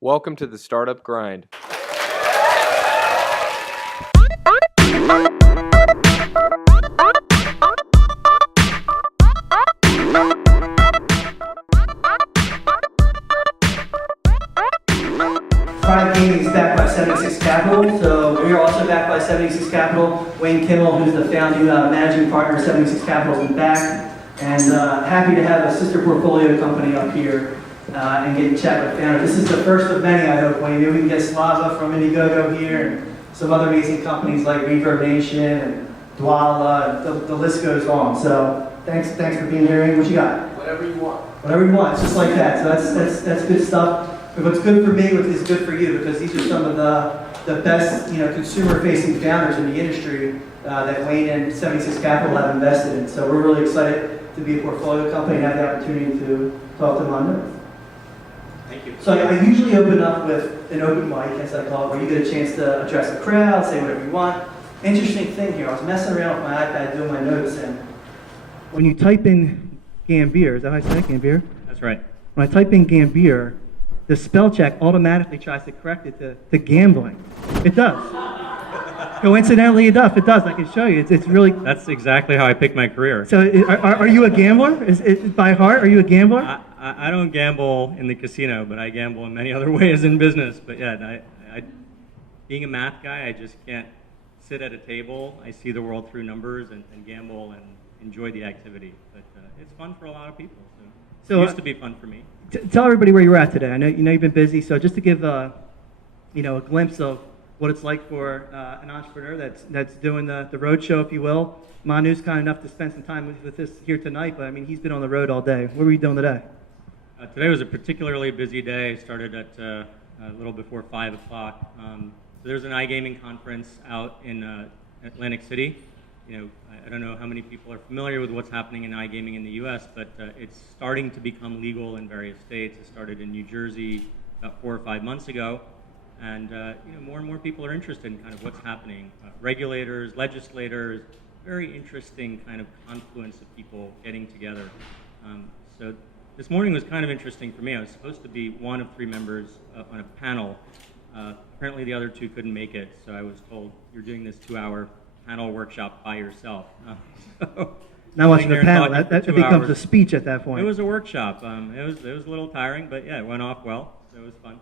Welcome to the Startup Grind. Prime Gaming is backed by 76 Capital, so we are also backed by 76 Capital. Wayne Kimmel, who's the founding managing partner of 76 Capital, is back, and happy to have a sister portfolio company up here and get to chat with the founder. This is the first of many, I hope, Wayne. Maybe we can get Slava from Indiegogo here, and some other amazing companies like Reverb Nation and Dwala, and the list goes on. So thanks for being here. Wayne. What you got? Whatever you want. Whatever you want, it's just like that. So that's good stuff. But what's good for me is good for you, because these are some of the best, consumer-facing founders in the industry that Wayne and 76 Capital have invested in. So we're really excited to be a portfolio company and have the opportunity to talk to Manu. Thank you. So I usually open up with an open mic, as I call it, where you get a chance to address the crowd, say whatever you want. Interesting thing here, I was messing around with my iPad doing my notes, and when you type in Gambhir, is that how I say it, Gambhir? That's right. When I type in Gambhir, the spell check automatically tries to correct it to gambling. It does. Coincidentally enough, it does. I can show you. It's really. That's exactly how I picked my career. So, are you a gambler? Is by heart? Are you a gambler? I don't gamble in the casino, but I gamble in many other ways in business. But yeah, being a math guy, I just can't sit at a table. I see the world through numbers and gamble and enjoy the activity. But it's fun for a lot of people. So it used to be fun for me. Tell everybody where you're at today. I know you've been busy, so just to give a glimpse of what it's like for an entrepreneur that's doing the road show, if you will. Manu's kind enough to spend some time with us here tonight, but I mean he's been on the road all day. What were you doing today? Today was a particularly busy day. I started at a little before 5 o'clock. So there's an iGaming conference out in Atlantic City. I don't know how many people are familiar with what's happening in iGaming in the U.S., but it's starting to become legal in various states. It started in New Jersey about 4 or 5 months ago, and more and more people are interested in kind of what's happening. Regulators, legislators, very interesting kind of confluence of people getting together. So this morning was kind of interesting for me. I was supposed to be one of 3 members on a panel. Apparently the other 2 couldn't make it, so I was told, you're doing this 2-hour panel workshop by yourself. Not watching the panel, that becomes hours. a speech at that point. It was a workshop. It was a little tiring, but yeah, it went off well. So it was fun.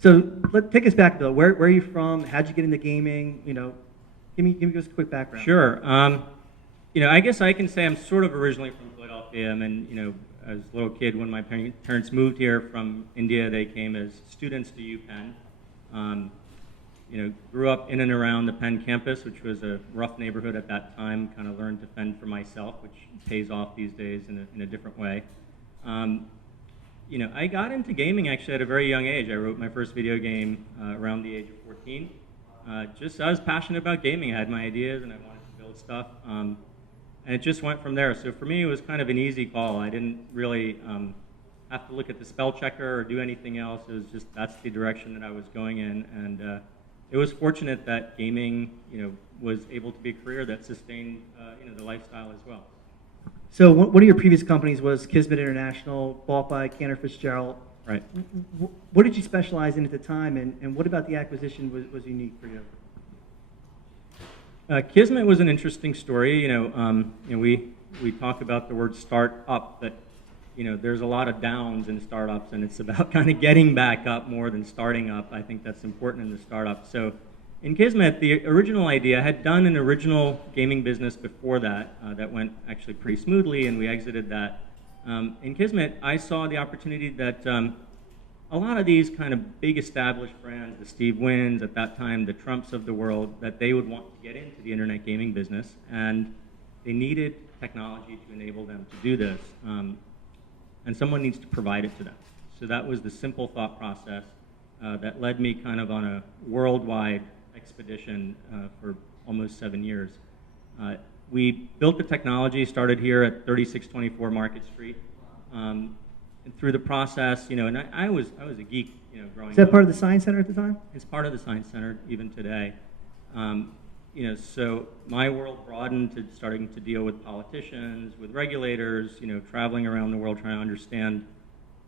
So take us back though. Where are you from? How'd you get into gaming? Give me just a quick background. Sure. I guess I can say I'm sort of originally from Philadelphia. I mean, as a little kid, when my parents moved here from India, they came as students to UPenn. Grew up in and around the Penn campus, which was a rough neighborhood at that time. Kind of learned to fend for myself, which pays off these days in a different way. I got into gaming actually at a very young age. I wrote my first video game around the age of 14. I was passionate about gaming. I had my ideas and I wanted to build stuff. And it just went from there. So for me, it was kind of an easy call. I didn't really have to look at the spell checker or do anything else. It was just that's the direction that I was going in. And it was fortunate that gaming, was able to be a career that sustained, the lifestyle as well. So one of your previous companies was Kismet International, bought by Cantor Fitzgerald. Right. What did you specialize in at the time, and what about the acquisition was unique for you? Kismet was an interesting story. We talk about the word start up, but there's a lot of downs in startups, and it's about kind of getting back up more than starting up. I think that's important in the startup. So in Kismet, the original idea, I had done an original gaming business before that that went actually pretty smoothly, and we exited that. In Kismet, I saw the opportunity that a lot of these kind of big established brands, the Steve Wynn's at that time, the Trumps of the world, that they would want to get into the internet gaming business, and they needed technology to enable them to do this. And someone needs to provide it to them. So that was the simple thought process that led me kind of on a worldwide expedition for almost 7 years. We built the technology, started here at 3624 Market Street. And through the process, and I was a geek, growing up. Is that part of the Science Center at the time? It's part of the Science Center even today. So my world broadened to starting to deal with politicians, with regulators, traveling around the world trying to understand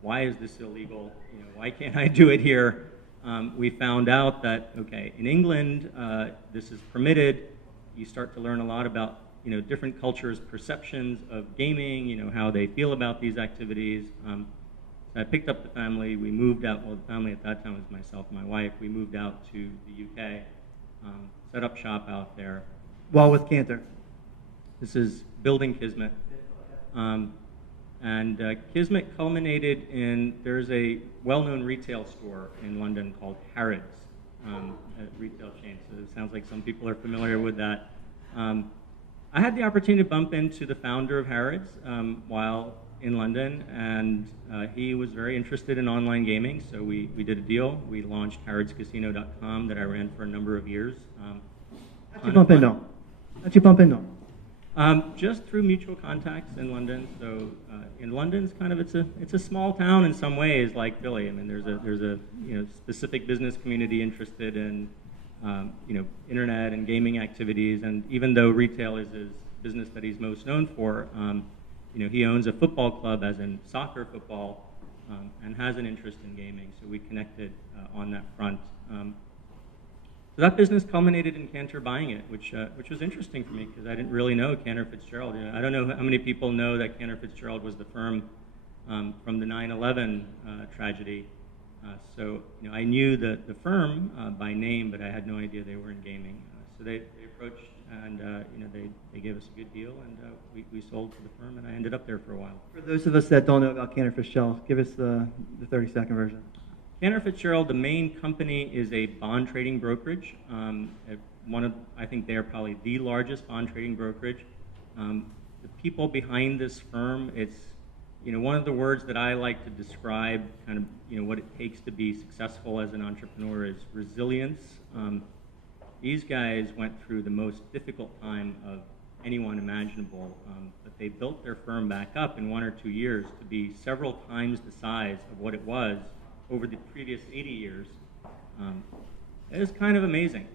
why is this illegal? Why can't I do it here? We found out that, okay, in England, this is permitted. You start to learn a lot about, different cultures' perceptions of gaming, how they feel about these activities. So I picked up the family. We moved out. Well, the family at that time was myself and my wife. We moved out to the UK, set up shop out there. While with Cantor. This is building Kismet. And Kismet culminated in, there's a well-known retail store in London called Harrods, a retail chain. So it sounds like some people are familiar with that. I had the opportunity to bump into the founder of Harrods while in London, and he was very interested in online gaming, so we did a deal. We launched harrodscasino.com that I ran for a number of years. How'd you bump into him? How'd you bump into him? Just through mutual contacts in London. So in London's kind of, it's a small town in some ways, like Philly. I mean, there's a specific business community interested in internet and gaming activities. And even though retail is his business that he's most known for, he owns a football club, as in soccer football, and has an interest in gaming. So we connected on that front. So that business culminated in Cantor buying it, which was interesting for me because I didn't really know Cantor Fitzgerald. I don't know how many people know that Cantor Fitzgerald was the firm from the 9/11 tragedy. So I knew the firm by name, but I had no idea they were in gaming. So they approached, and they gave us a good deal, and we sold to the firm, and I ended up there for a while. For those of us that don't know about Cantor Fitzgerald, give us the 30-second version. Cantor Fitzgerald, the main company, is a bond trading brokerage. I think they are probably the largest bond trading brokerage. The people behind this firm, it's, one of the words that I like to describe kind of, what it takes to be successful as an entrepreneur is resilience. These guys went through the most difficult time of anyone imaginable, but they built their firm back up in 1 or 2 years to be several times the size of what it was over the previous 80 years. It was kind of amazing.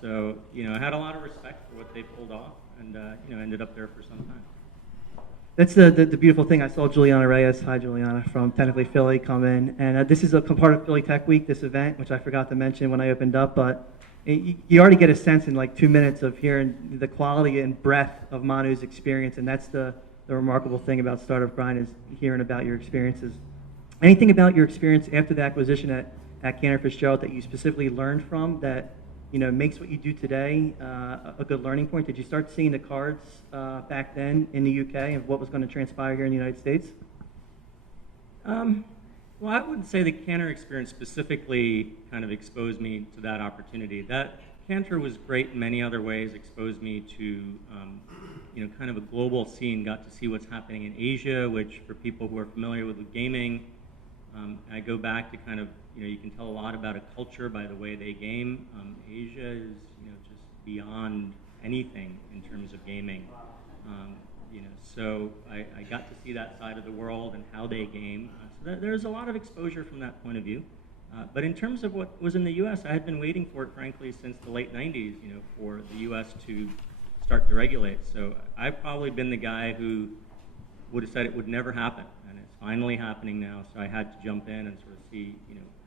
So, I had a lot of respect for what they pulled off, and, ended up there for some time. That's the beautiful thing. I saw Juliana Reyes, hi Juliana, from Technically Philly come in, and this is a part of Philly Tech Week, this event, which I forgot to mention when I opened up, but you already get a sense in like 2 minutes of hearing the quality and breadth of Manu's experience, and that's the remarkable thing about Startup Grind, is hearing about your experiences. Anything about your experience after the acquisition at Cantor Fitzgerald that you specifically learned from that makes what you do today a good learning point? Did you start seeing the cards back then in the UK of what was going to transpire here in the United States? Well, I wouldn't say the Cantor experience specifically kind of exposed me to that opportunity. That Cantor was great in many other ways, exposed me to kind of a global scene, got to see what's happening in Asia, which for people who are familiar with gaming, I go back to kind of, you can tell a lot about a culture by the way they game. Asia is, just beyond anything in terms of gaming. So I got to see that side of the world and how they game. So there's a lot of exposure from that point of view. But in terms of what was in the U.S., I had been waiting for it, frankly, since the late 90s, for the U.S. to start to regulate. So I've probably been the guy who would have said it would never happen, and it's finally happening now. So I had to jump in and sort of see,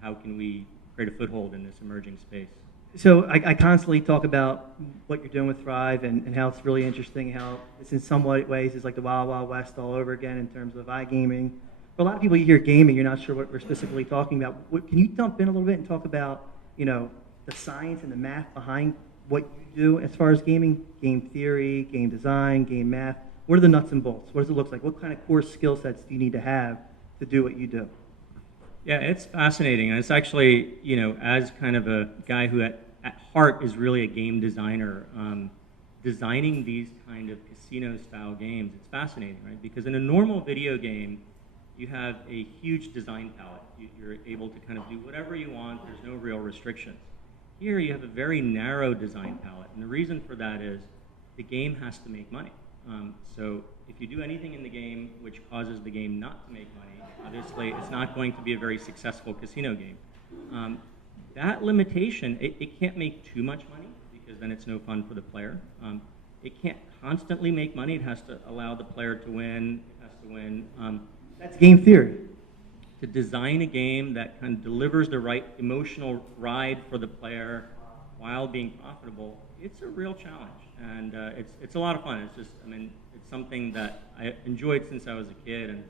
how can we create a foothold in this emerging space. So I constantly talk about what you're doing with Thrive and how it's really interesting, how it's in some ways it's like the Wild Wild West all over again in terms of iGaming. For a lot of people, you hear gaming, you're not sure what we're specifically talking about. Can you jump in a little bit and talk about, the science and the math behind what you do as far as gaming, game theory, game design, game math? What are the nuts and bolts? What does it look like? What kind of core skill sets do you need to have to do what you do? Yeah, it's fascinating. And it's actually, as kind of a guy who at heart is really a game designer, designing these kind of casino-style games, it's fascinating, right? Because in a normal video game, you have a huge design palette. You're able to kind of do whatever you want. There's no real restrictions. Here, you have a very narrow design palette. And the reason for that is the game has to make money. So if you do anything in the game which causes the game not to make money, obviously it's not going to be a very successful casino game. That limitation, it can't make too much money because then it's no fun for the player. It can't constantly make money. It has to allow the player to win. It has to win. That's game theory. to design a game that kind of delivers the right emotional ride for the player while being profitable, it's a real challenge, and it's a lot of fun. It's just, I mean, it's something that I enjoyed since I was a kid, and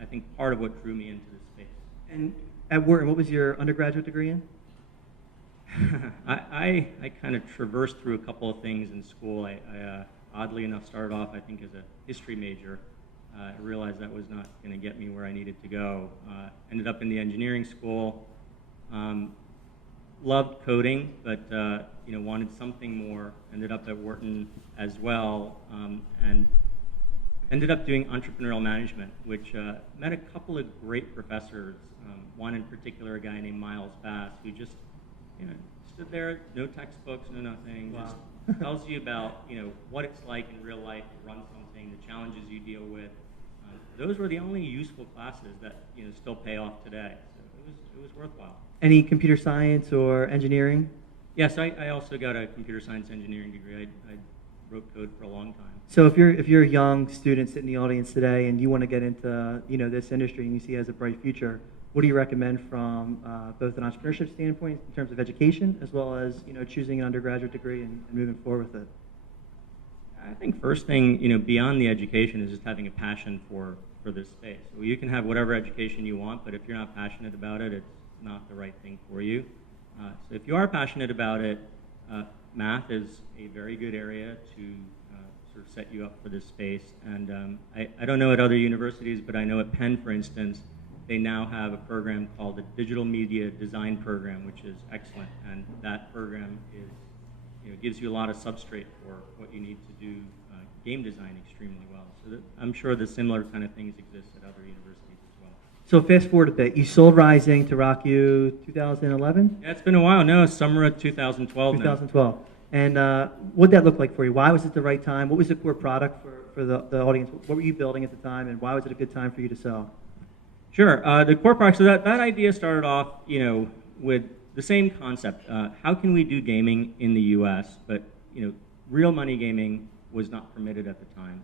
I think part of what drew me into this space. And at Wharton, what was your undergraduate degree in? I kind of traversed through a couple of things in school. I oddly enough started off, I think, as a history major. I realized that was not going to get me where I needed to go. Ended up in the engineering school. Loved coding, but wanted something more. Ended up at Wharton as well, and ended up doing entrepreneurial management, which met a couple of great professors. One in particular, a guy named Miles Bass, who just stood there, no textbooks, no nothing, Wow. just tells you about what it's like in real life to run something, the challenges you deal with. Those were the only useful classes that still pay off today. So it was worthwhile. Any computer science or engineering? Yes, I also got a computer science engineering degree. I wrote code for a long time. So if you're a young student sitting in the audience today and you want to get into this industry and you see it as a bright future, what do you recommend from both an entrepreneurship standpoint in terms of education as well as choosing an undergraduate degree and moving forward with it? I think first thing beyond the education is just having a passion for this space. So you can have whatever education you want, but if you're not passionate about it, it's not the right thing for you. So if you are passionate about it, math is a very good area to sort of set you up for this space. And I don't know at other universities, but I know at Penn, for instance, they now have a program called the Digital Media Design Program, which is excellent. And that program is, gives you a lot of substrate for what you need to do game design extremely well. So I'm sure the similar kind of things exist at other universities as well. So fast forward a bit. You sold Rising to Rock U 2011? Yeah, it's been a while. No, summer of 2012 now. 2012. And what did that look like for you? Why was it the right time? What was the core product for the audience? What were you building at the time, and why was it a good time for you to sell? Sure. The core product, so that idea started off, with the same concept. How can we do gaming in the U.S., but, real money gaming was not permitted at the time.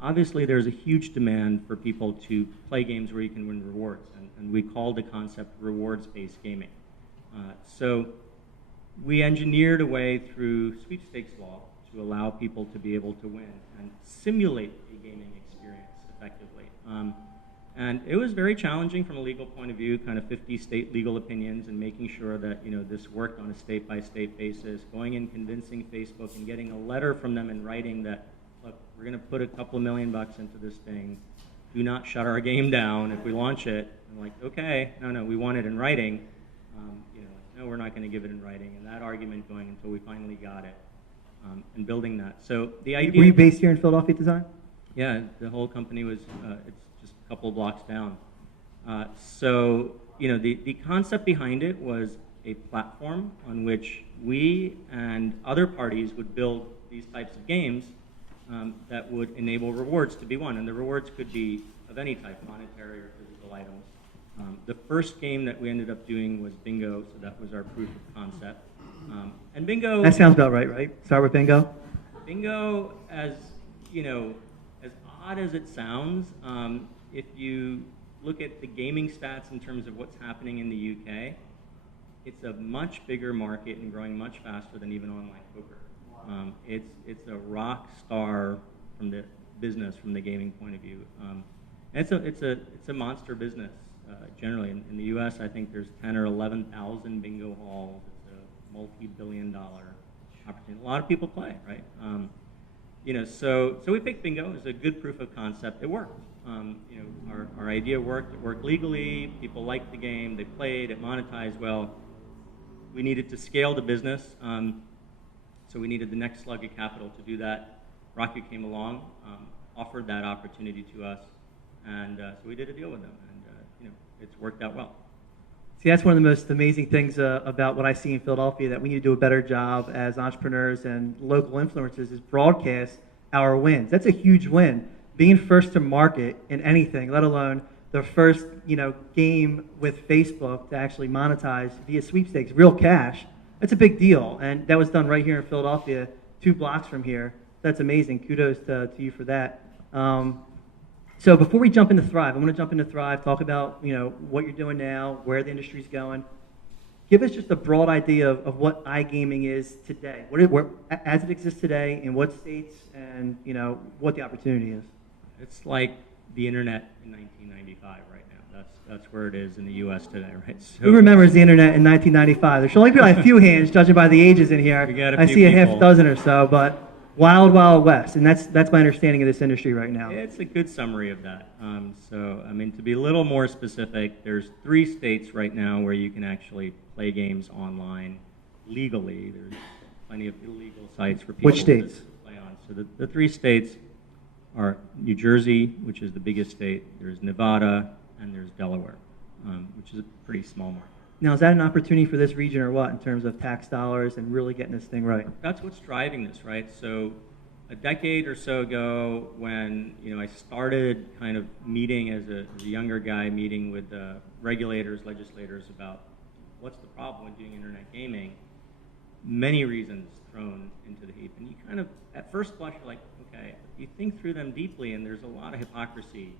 Obviously, there's a huge demand for people to play games where you can win rewards, and we called the concept rewards-based gaming. So we engineered a way through sweepstakes law to allow people to be able to win and simulate a gaming experience effectively. And it was very challenging from a legal point of view, kind of 50 state legal opinions and making sure that this worked on a state-by-state basis, going and convincing Facebook and getting a letter from them in writing that, look, we're going to put a couple of $1 million into this thing. Do not shut our game down if we launch it. I'm like, okay, no, we want it in writing. No, we're not going to give it in writing. And that argument going until we finally got it and building that. So the idea. Were you based here in Philadelphia at the time? Yeah, the whole company was, it's just a couple of blocks down. So, the concept behind it was a platform on which we and other parties would build these types of games that would enable rewards to be won. And the rewards could be of any type, monetary or physical items. The first game that we ended up doing was Bingo, so that was our proof of concept. And Bingo... That sounds about right? Start with Bingo? Bingo, as odd as it sounds, if you look at the gaming stats in terms of what's happening in the UK, it's a much bigger market and growing much faster than even online poker. It's a rock star from the business, from the gaming point of view. And it's a monster business generally. In the U.S., I think there's 10 or 11,000 bingo halls. It's a multi-billion-dollar opportunity. A lot of people play, right? So we picked Bingo as a good proof of concept. It worked. Our idea worked. It worked legally. People liked the game. They played. It monetized well. We needed to scale the business, so we needed the next slug of capital to do that. Rocky came along, offered that opportunity to us, and so we did a deal with them, and it's worked out well. See, that's one of the most amazing things about what I see in Philadelphia, that we need to do a better job as entrepreneurs and local influencers is broadcast our wins. That's a huge win. Being first to market in anything, let alone the first game with Facebook to actually monetize via sweepstakes, real cash, that's a big deal. And that was done right here in Philadelphia, 2 blocks from here. That's amazing. Kudos to you for that. So before we jump into Thrive, I want to jump into Thrive, talk about, what you're doing now, where the industry's going. Give us just a broad idea of what iGaming is today, as it exists today, in what states, and what the opportunity is. It's like the internet in 1995 right now. That's where it is in the U.S. today, right? So Who remembers the internet in 1995? There should only be like a few hands, judging by the ages in here. We got a I few see a half people. dozen or so, but wild, wild west, and that's my understanding of this industry right now. It's a good summary of that. To be a little more specific, there's 3 states right now where you can actually play games online legally. There's plenty of illegal sites for people Which states? to play on. So the 3 states are New Jersey, which is the biggest state. There's Nevada, and there's Delaware, which is a pretty small market. Now, is that an opportunity for this region or what, in terms of tax dollars and really getting this thing right? That's what's driving this, right? So a decade or so ago, when I started kind of meeting as a younger guy, meeting with regulators, legislators about what's the problem with doing internet gaming, many reasons thrown into the heap. And you kind of, at first blush, you're like, okay, you think through them deeply, and there's a lot of hypocrisy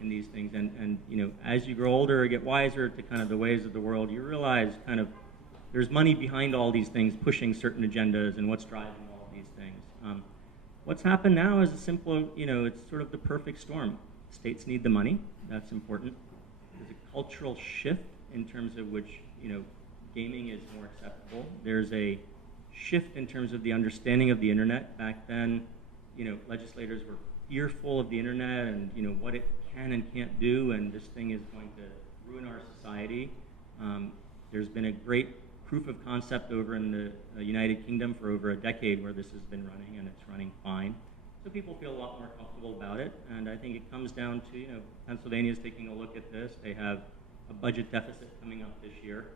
in these things, and as you grow older or get wiser to kind of the ways of the world, you realize kind of there's money behind all these things, pushing certain agendas, and what's driving all of these things. What's happened now is a simple, it's sort of the perfect storm. States need the money, that's important. There's a cultural shift in terms of which, gaming is more acceptable. There's a shift in terms of the understanding of the internet. Back then, legislators were fearful of the internet and what it can and can't do, and this thing is going to ruin our society. There's been a great proof of concept over in the United Kingdom for over a decade where this has been running, and it's running fine. So people feel a lot more comfortable about it, and I think it comes down to, Pennsylvania's taking a look at this. They have a budget deficit coming up this year,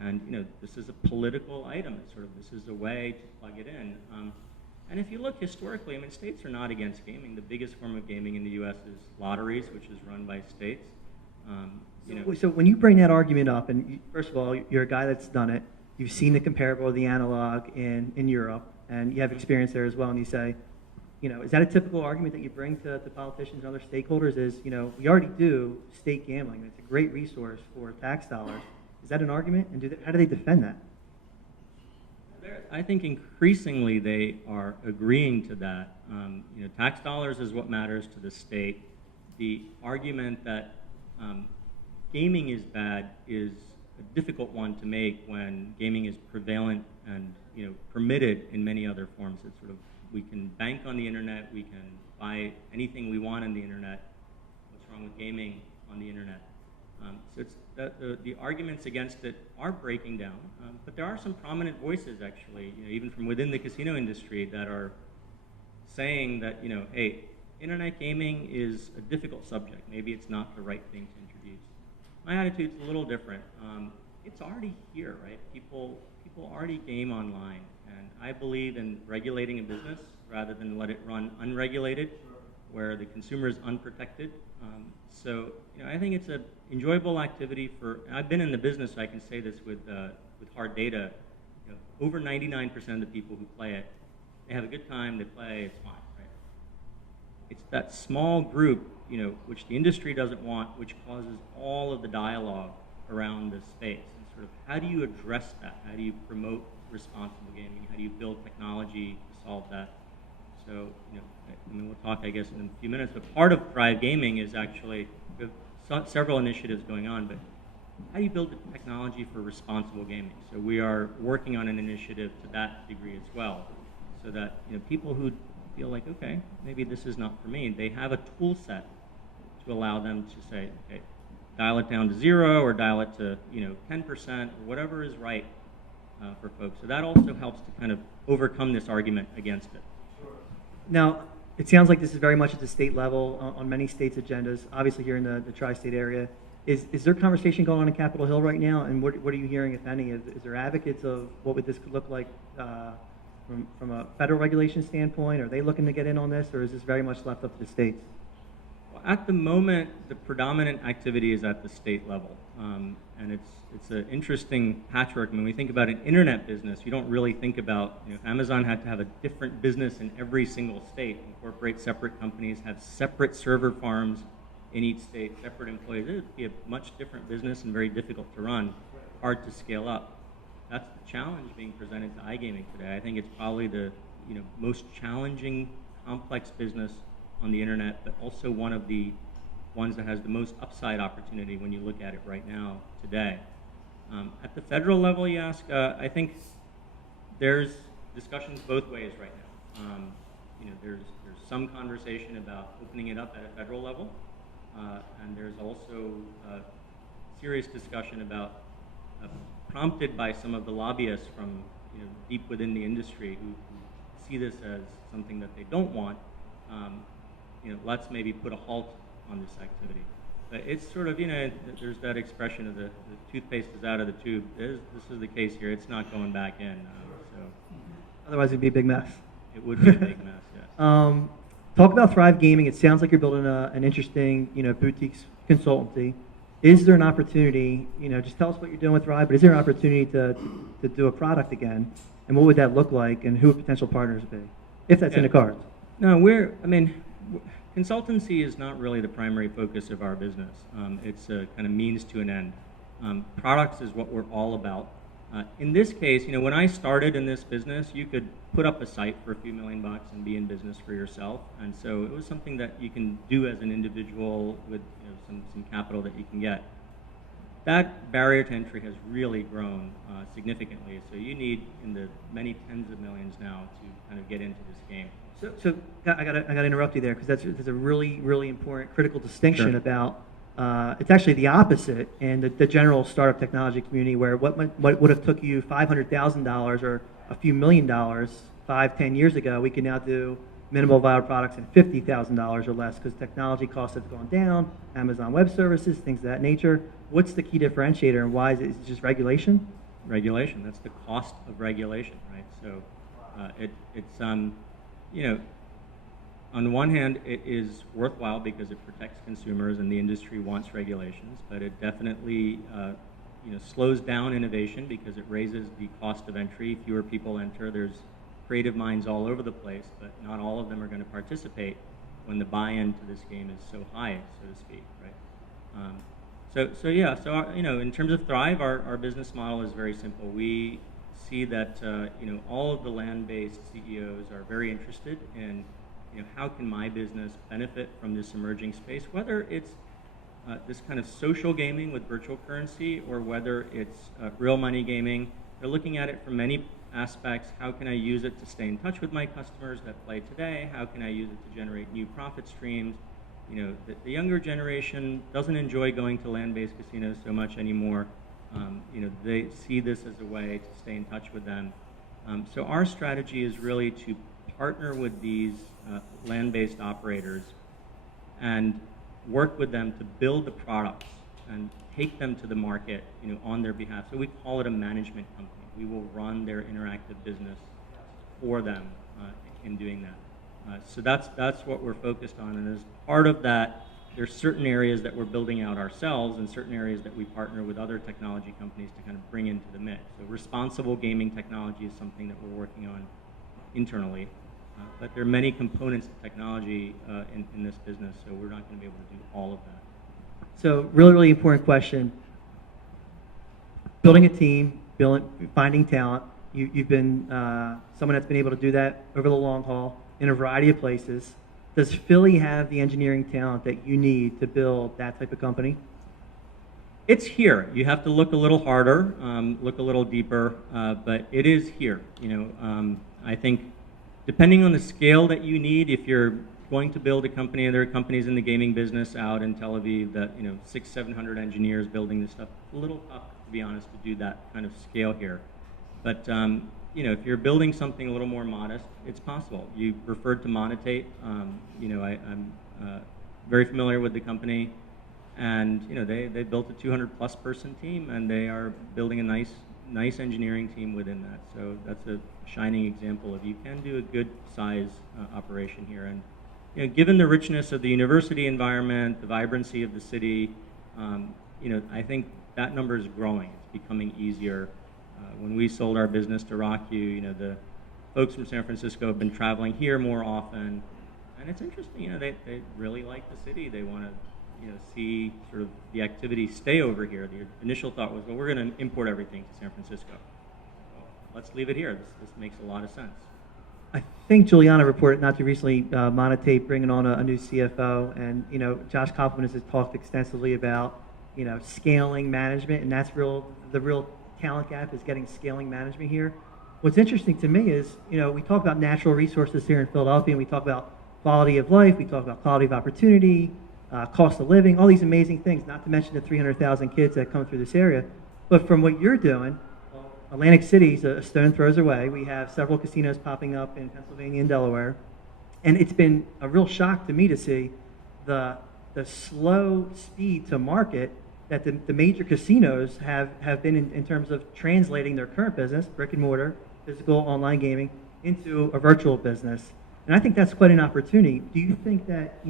and this is a political item. It's sort of, this is a way to plug it in. And if you look historically, states are not against gaming. The biggest form of gaming in the U.S. is lotteries, which is run by states. So when you bring that argument up, and first of all, you're a guy that's done it, you've seen the comparable, the analog in Europe, and you have experience there as well, and you say, is that a typical argument that you bring to politicians and other stakeholders is, we already do state gambling. It's a great resource for tax dollars. Is that an argument? And how do they defend that? I think increasingly they are agreeing to that. Tax dollars is what matters to the state. The argument that gaming is bad is a difficult one to make when gaming is prevalent and permitted in many other forms. It's sort of, we can bank on the internet, we can buy anything we want on the internet. What's wrong with gaming on the internet? So it's the arguments against it are breaking down, but there are some prominent voices actually, even from within the casino industry, that are saying that hey, internet gaming is a difficult subject. Maybe it's not the right thing to introduce. My attitude's a little different. It's already here, right? People already game online, and I believe in regulating a business rather than let it run unregulated, where the consumer is unprotected. So I think it's an enjoyable activity for. I've been in the business, so I can say this with hard data. Over 99% of the people who play it, they have a good time. They play. It's fine, right? It's that small group, which the industry doesn't want, which causes all of the dialogue around the space. And sort of, how do you address that? How do you promote responsible gaming? How do you build technology to solve that? So, we'll talk, I guess, in a few minutes, but part of Thrive Gaming is actually, we have several initiatives going on, but how do you build the technology for responsible gaming? So we are working on an initiative to that degree as well, so that, people who feel like, okay, maybe this is not for me, they have a tool set to allow them to say, okay, dial it down to 0 or dial it to, 10% or whatever is right for folks. So that also helps to kind of overcome this argument against it. Now, it sounds like this is very much at the state level on many states' agendas. Obviously, here in the tri-state area, is there conversation going on in Capitol Hill right now? And what are you hearing, if any? Is there advocates of what would this look like from a federal regulation standpoint? Are they looking to get in on this, or is this very much left up to the states? Well, at the moment, the predominant activity is at the state level. and it's an interesting patchwork. When we think about an internet business, you don't really think about, if Amazon had to have a different business in every single state, incorporate separate companies, have separate server farms in each state, separate employees, it would be a much different business and very difficult to run, hard to scale up. That's the challenge being presented to iGaming today. I think it's probably the most challenging, complex business on the internet, but also one of the ones that has the most upside opportunity when you look at it right now, today. At the federal level, you ask, I think there's discussions both ways right now. There's some conversation about opening it up at a federal level, and there's also serious discussion about, prompted by some of the lobbyists from deep within the industry who see this as something that they don't want, let's maybe put a halt on this activity. But it's sort of, there's that expression of the toothpaste is out of the tube. This is the case here. It's not going back in. Otherwise, it'd be a big mess. It would be a big mess, yes. Talk about Thrive Gaming. It sounds like you're building an interesting, boutique consultancy. Is there an opportunity, just tell us what you're doing with Thrive, but is there an opportunity to do a product again? And what would that look like, and who would potential partners be, if that's in the cards? No, consultancy is not really the primary focus of our business. It's a kind of means to an end. Products is what we're all about. In this case, when I started in this business, you could put up a site for a few $1 million and be in business for yourself. And so it was something that you can do as an individual with some capital that you can get. That barrier to entry has really grown significantly. So you need in the many tens of millions now to kind of get into this game. So I gotta interrupt you there, because that's a really, really important critical distinction. Sure. About it's actually the opposite in the general startup technology community, where what would have took you $500,000 or a few $1 million 5-10 years ago, we can now do minimal viable products at $50,000 or less, because technology costs have gone down, Amazon Web Services, things of that nature. What's the key differentiator, and why is it just regulation? Regulation. That's the cost of regulation, right? So it's on the one hand, it is worthwhile because it protects consumers and the industry wants regulations, but it definitely slows down innovation because it raises the cost of entry. Fewer people enter. There's creative minds all over the place, but not all of them are going to participate when the buy-in to this game is so high, so to speak, right? In terms of Thrive, our business model is very simple. We see that all of the land-based CEOs are very interested in how can my business benefit from this emerging space, whether it's this kind of social gaming with virtual currency or whether it's real money gaming. They're looking at it from many aspects. How can I use it to stay in touch with my customers that play today? How can I use it to generate new profit streams? The younger generation doesn't enjoy going to land-based casinos so much anymore. They see this as a way to stay in touch with them. So our strategy is really to partner with these land-based operators and work with them to build the products and take them to the market, on their behalf. So we call it a management company. We will run their interactive business for them in doing that. So that's what we're focused on. And as part of that, there's certain areas that we're building out ourselves and certain areas that we partner with other technology companies to kind of bring into the mix. So responsible gaming technology is something that we're working on internally. But there are many components of technology in this business, so we're not going to be able to do all of that. So really, really important question. Building a team, finding talent. You've been someone that's been able to do that over the long haul in a variety of places. Does Philly have the engineering talent that you need to build that type of company? It's here. You have to look a little harder, look a little deeper, but it is here. I think depending on the scale that you need, if you're going to build a company, and there are companies in the gaming business out in Tel Aviv that 600-700 engineers building this stuff. It's a little tough, to be honest, to do that kind of scale here. But if you're building something a little more modest, it's possible. You referred to Monetate. I'm very familiar with the company, and they built a 200+ person team, and they are building a nice engineering team within that. So that's a shining example of you can do a good size operation here. And given the richness of the university environment, the vibrancy of the city, I think that number is growing. It's becoming easier. When we sold our business to RockU, the folks from San Francisco have been traveling here more often, and it's interesting. They really like the city. They want to see sort of the activity stay over here. The initial thought was, well, we're going to import everything to San Francisco. Well, let's leave it here. This makes a lot of sense. I think Juliana reported not too recently, Monotape bringing on a new CFO, and Josh Koppelman has talked extensively about scaling management, and that's the real talent gap is getting scaling management here. What's interesting to me is we talk about natural resources here in Philadelphia, and we talk about quality of life, we talk about quality of opportunity, cost of living, all these amazing things. Not to mention the 300,000 kids that come through this area, but from what you're doing. Atlantic City's a stone throws away. We have several casinos popping up in Pennsylvania and Delaware. And it's been a real shock to me to see the slow speed to market that the major casinos have been in terms of translating their current business, brick and mortar, physical online gaming, into a virtual business. And I think that's quite an opportunity. Do you think that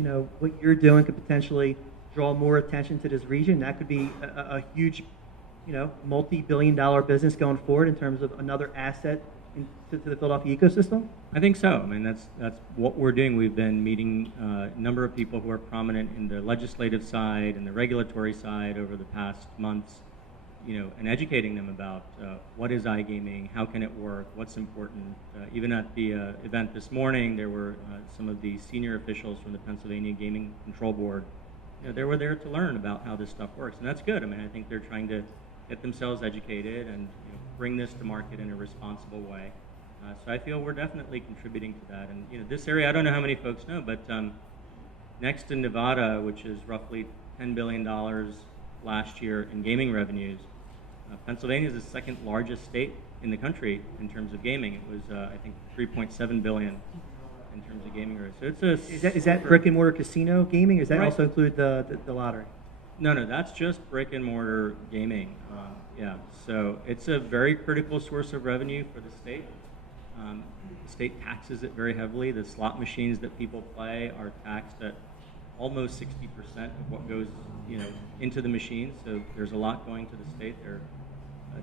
what you're doing could potentially draw more attention to this region? That could be a huge multi-billion-dollar business going forward in terms of another asset to the Philadelphia ecosystem? I think so. I mean, that's what we're doing. We've been meeting a number of people who are prominent in the legislative side and the regulatory side over the past months, and educating them about what is iGaming, how can it work, what's important. Even at the event this morning, there were some of the senior officials from the Pennsylvania Gaming Control Board. They were there to learn about how this stuff works, and that's good. I mean, I think they're trying to get themselves educated and bring this to market in a responsible way. So I feel we're definitely contributing to that. And this area, I don't know how many folks know, but next to Nevada, which is roughly $10 billion last year in gaming revenues, Pennsylvania is the second largest state in the country in terms of gaming. It was, I think, 3.7 billion in terms of gaming revenues. So it's is that brick and mortar casino gaming? Or does that right. also include the lottery? No, that's just brick and mortar gaming. So it's a very critical source of revenue for the state. The state taxes it very heavily. The slot machines that people play are taxed at almost 60% of what goes, into the machines. So there's a lot going to the state. They're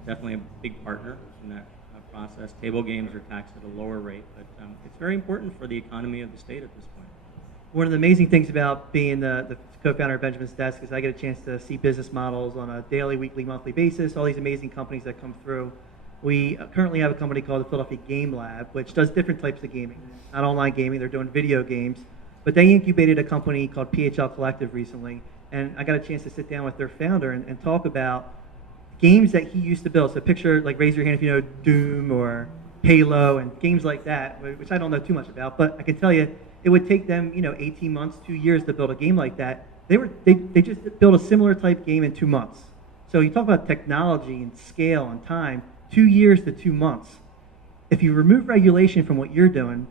definitely a big partner in that process. Table games are taxed at a lower rate, but it's very important for the economy of the state at this point. One of the amazing things about being the co-founder of Benjamin's Desk is I get a chance to see business models on a daily, weekly, monthly basis, all these amazing companies that come through. We currently have a company called the Philadelphia Game Lab, which does different types of gaming. Not online gaming, they're doing video games. But they incubated a company called PHL Collective recently, and I got a chance to sit down with their founder and talk about games that he used to build. So picture, like, raise your hand if you know Doom or Halo and games like that, which I don't know too much about, but I can tell you it would take them, 18 months, 2 years to build a game like that. They just built a similar type game in 2 months. So you talk about technology and scale and time, 2 years to 2 months. If you remove regulation from what you're doing,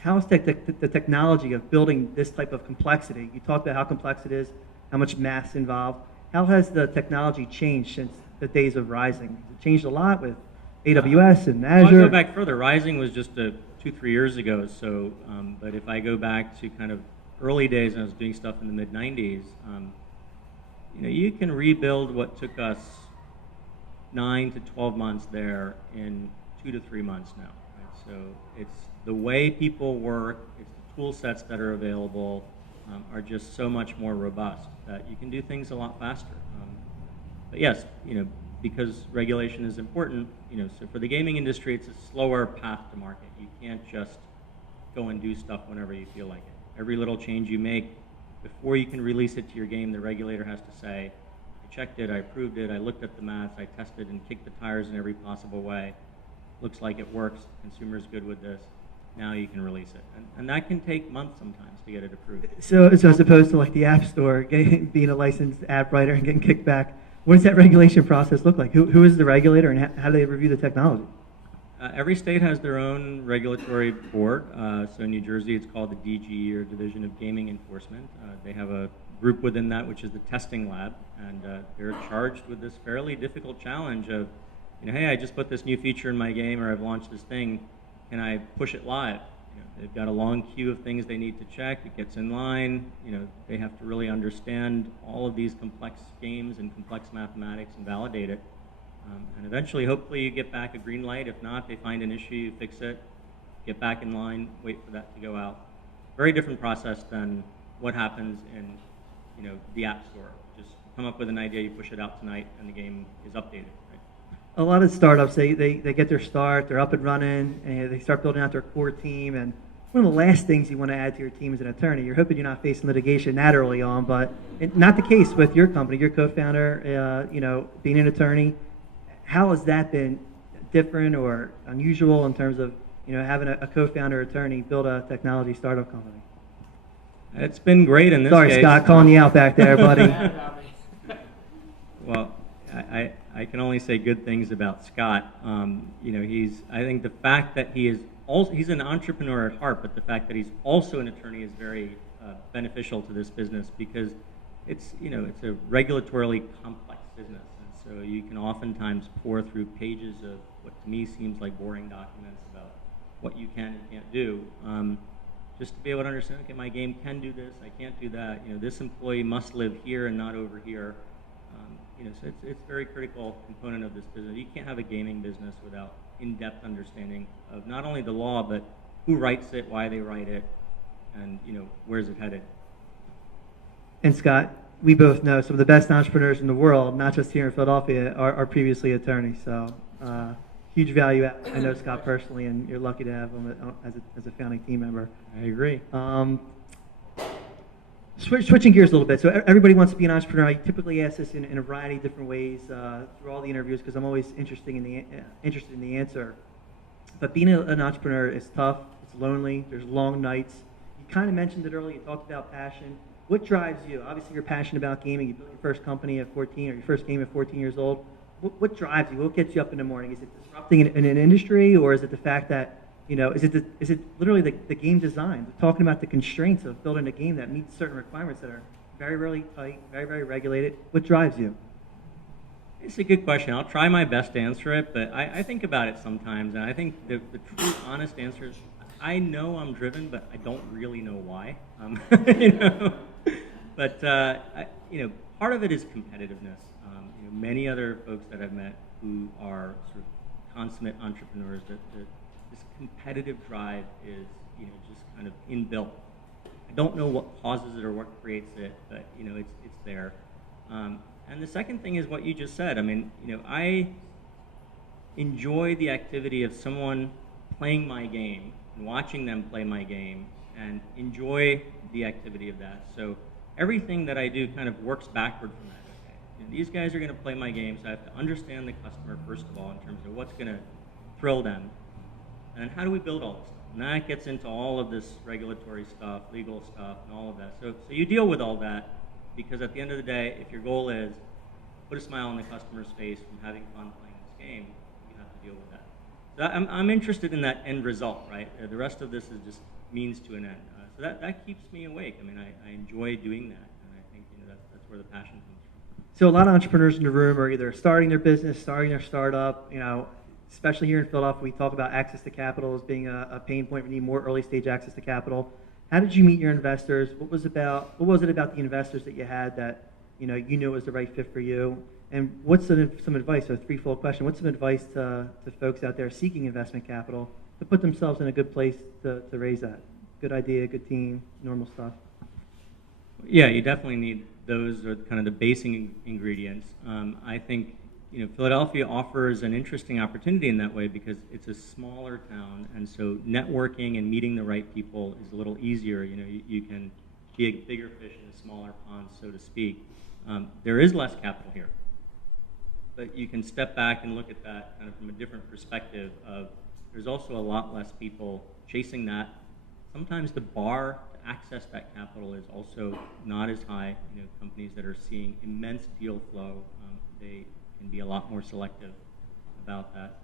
how is the technology of building this type of complexity? You talked about how complex it is, how much math's involved. How has the technology changed since the days of Rising? Has it changed a lot with AWS and Azure? Well, I'll go back further. Rising was just 2-3 years ago. So, but if I go back to kind of early days when I was doing stuff in the mid-90s, you can rebuild what took us 9 to 12 months there in 2 to 3 months now. Right? So it's the way people work, it's the tool sets that are available are just so much more robust that you can do things a lot faster. But yes, because regulation is important, so for the gaming industry, it's a slower path to market. You can't just go and do stuff whenever you feel like it. Every little change you make, before you can release it to your game, the regulator has to say, I checked it, I approved it, I looked at the math, I tested and kicked the tires in every possible way. Looks like it works, consumer's good with this. Now you can release it. And that can take months sometimes to get it approved. So as opposed to like the App Store, being a licensed app writer and getting kicked back, what does that regulation process look like? Who is the regulator and how do they review the technology? Every state has their own regulatory board. So in New Jersey, it's called the DGE, or Division of Gaming Enforcement. They have a group within that, which is the testing lab, and they're charged with this fairly difficult challenge of, hey, I just put this new feature in my game, or I've launched this thing, can I push it live? they've got a long queue of things they need to check. It gets in line. They have to really understand all of these complex games and complex mathematics and validate it. And eventually, hopefully, you get back a green light. If not, they find an issue, you fix it, get back in line, wait for that to go out. Very different process than what happens in, the App Store. Just come up with an idea, you push it out tonight, and the game is updated. Right? A lot of startups, they get their start, they're up and running, and they start building out their core team. And one of the last things you want to add to your team as an attorney, you're hoping you're not facing litigation that early on, but not the case with your company, your co-founder, being an attorney. How has that been different or unusual in terms of having a co-founder attorney build a technology startup company? It's been great in this Sorry, case. Scott, calling you out back there, buddy. Well, I can only say good things about Scott. I think the fact that he's an entrepreneur at heart, but the fact that he's also an attorney is very beneficial to this business because it's a regulatorily complex business. So you can oftentimes pour through pages of what to me seems like boring documents about what you can and can't do, just to be able to understand, okay, my game can do this, I can't do that. This employee must live here and not over here. So it's a very critical component of this business. You can't have a gaming business without in-depth understanding of not only the law, but who writes it, why they write it, and where's it headed. And Scott, we both know some of the best entrepreneurs in the world, not just here in Philadelphia, are previously attorneys. So huge value. I know Scott personally, and you're lucky to have him as a founding team member. I agree. Switching gears a little bit. So everybody wants to be an entrepreneur. I typically ask this in a variety of different ways through all the interviews because I'm always interested in the answer. But being an entrepreneur is tough. It's lonely. There's long nights. You kind of mentioned it earlier. You talked about passion. What drives you? Obviously, you're passionate about gaming. You built your first company at 14 or your first game at 14 years old. What drives you? What gets you up in the morning? Is it disrupting in an industry, or is it the fact that, is it literally the game design? We're talking about the constraints of building a game that meets certain requirements that are very, very tight, very, very regulated. What drives you? It's a good question. I'll try my best to answer it, but I think about it sometimes, and I think the true, honest answer is I know I'm driven, but I don't really know why. But part of it is competitiveness. Many other folks that I've met who are sort of consummate entrepreneurs, this competitive drive is just kind of inbuilt. I don't know what causes it or what creates it, but it's there. And the second thing is what you just said. I mean, I enjoy the activity of someone playing my game and watching them play my game and enjoy the activity of that. So everything that I do kind of works backward from that. Okay, these guys are going to play my game, so I have to understand the customer first of all in terms of what's going to thrill them. And how do we build all this stuff? And that gets into all of this regulatory stuff, legal stuff, and all of that. So you deal with all that because at the end of the day, if your goal is put a smile on the customer's face from having fun playing this game, you have to deal with that. So I'm interested in that end result, right? The rest of this is just means to an end. So that keeps me awake. I mean, I enjoy doing that, and I think that's where the passion comes from. So a lot of entrepreneurs in the room are either starting their business, starting their startup. Especially here in Philadelphia, we talk about access to capital as being a pain point. We need more early stage access to capital. How did you meet your investors? What was it about the investors that you had that you knew was the right fit for you? And what's some advice? So a threefold question. What's some advice to folks out there seeking investment capital to put themselves in a good place to raise that? Good idea, good team, normal stuff. Yeah, you definitely need those are kind of the basic ingredients. I think Philadelphia offers an interesting opportunity in that way because it's a smaller town, and so networking and meeting the right people is a little easier. You can be a bigger fish in a smaller pond, so to speak. There is less capital here, but you can step back and look at that kind of from a different perspective of there's also a lot less people chasing that. Sometimes the bar to access that capital is also not as high. Companies that are seeing immense deal flow, they can be a lot more selective about that.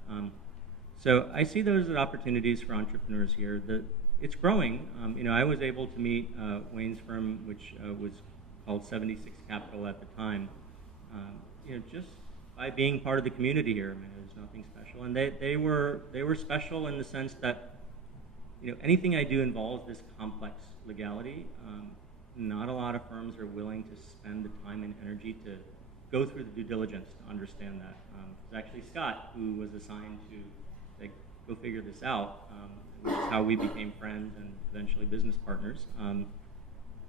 So I see those as opportunities for entrepreneurs here. It's growing. I was able to meet Wayne's firm, which was called 76 Capital at the time. Just by being part of the community here. I mean, there's nothing special, and they were special in the sense that anything I do involves this complex legality. Not a lot of firms are willing to spend the time and energy to go through the due diligence to understand that. It was actually Scott who was assigned to go figure this out, which is how we became friends and eventually business partners.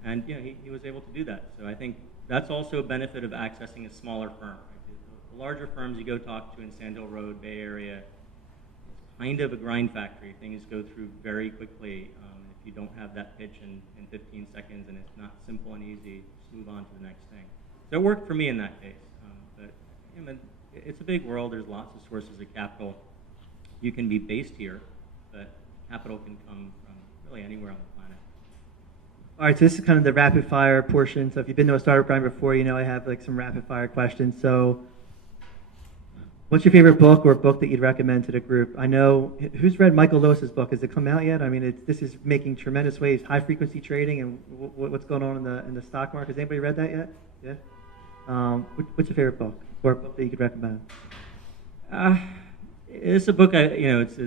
And he was able to do that. So I think that's also a benefit of accessing a smaller firm. Right? The larger firms you go talk to in Sand Hill Road, Bay Area, it's kind of a grind factory. Things go through very quickly. If you don't have that pitch in 15 seconds and it's not simple and easy, just move on to the next thing. So it worked for me in that case. But it's a big world. There's lots of sources of capital. You can be based here, but capital can come from really anywhere on the planet. All right, so this is kind of the rapid fire portion. So if you've been to a startup grind before, I have like some rapid fire questions. So what's your favorite book or book that you'd recommend to the group? I know, who's read Michael Lewis's book? Has it come out yet? I mean, this is making tremendous waves, high frequency trading and what's going on in the stock market. Has anybody read that yet? Yeah? What's your favorite book or a book that you could recommend? It's a book, it's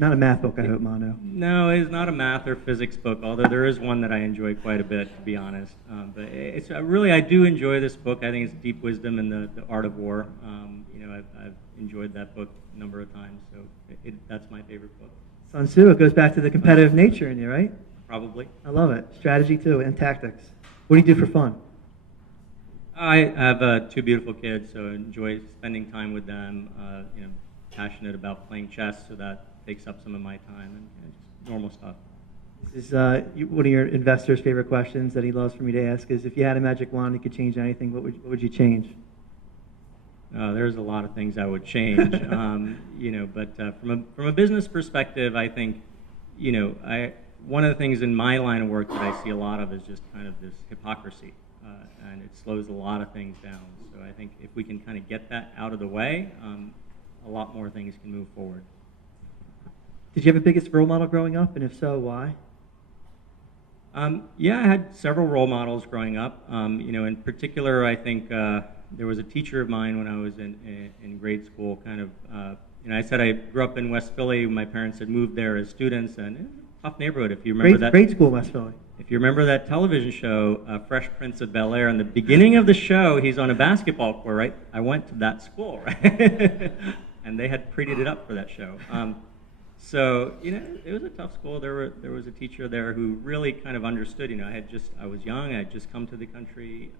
not a math book, I hope, Manu. No, it's not a math or physics book, although there is one that I enjoy quite a bit, to be honest. But it's really, I do enjoy this book. I think it's deep wisdom in the art of war. I've enjoyed that book a number of times, so that's my favorite book. Sun Tzu, it goes back to the competitive nature in you, right? Probably. I love it. Strategy, too, and tactics. What do you do for fun? I have 2 beautiful kids, so I enjoy spending time with them. Passionate about playing chess, so that takes up some of my time, and just normal stuff. This is one of your investors' favorite questions that he loves for me to ask is, if you had a magic wand, you could change anything, what would you change? There's a lot of things I would change, but from a business perspective, I think, one of the things in my line of work that I see a lot of is just kind of this hypocrisy, and it slows a lot of things down. So I think if we can kind of get that out of the way, a lot more things can move forward. Did you have a biggest role model growing up, and if so, why? Yeah, I had several role models growing up. In particular, I think there was a teacher of mine when I was in grade school. I said I grew up in West Philly. My parents had moved there as students, and it was a tough neighborhood. If you remember that grade school, West Philly. If you remember that television show, Fresh Prince of Bel-Air, in the beginning of the show, he's on a basketball court, right? I went to that school, right? And they had prettied it up for that show. So it was a tough school. There was a teacher there who really kind of understood. I was young. I had just come to the country.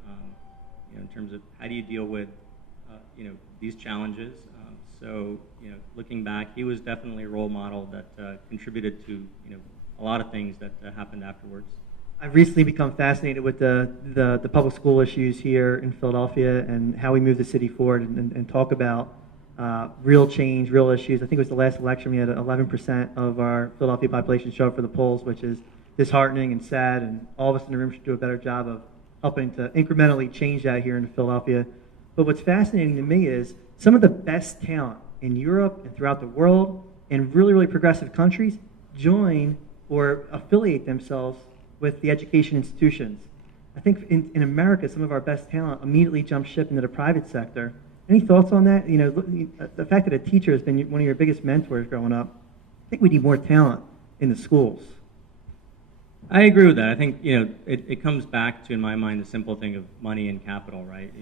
In terms of how do you deal with these challenges. Looking back, he was definitely a role model that contributed to a lot of things that happened afterwards. I've recently become fascinated with the public school issues here in Philadelphia and how we move the city forward and talk about real change, real issues. I think it was the last election, we had 11% of our Philadelphia population show up for the polls, which is disheartening and sad, and all of us in the room should do a better job of helping to incrementally change that here in Philadelphia. But what's fascinating to me is some of the best talent in Europe and throughout the world and really, really progressive countries join or affiliate themselves with the education institutions. I think in America, some of our best talent immediately jump ship into the private sector. Any thoughts on that? The fact that a teacher has been one of your biggest mentors growing up, I think we need more talent in the schools. I agree with that. I think it comes back to, in my mind, the simple thing of money and capital, right?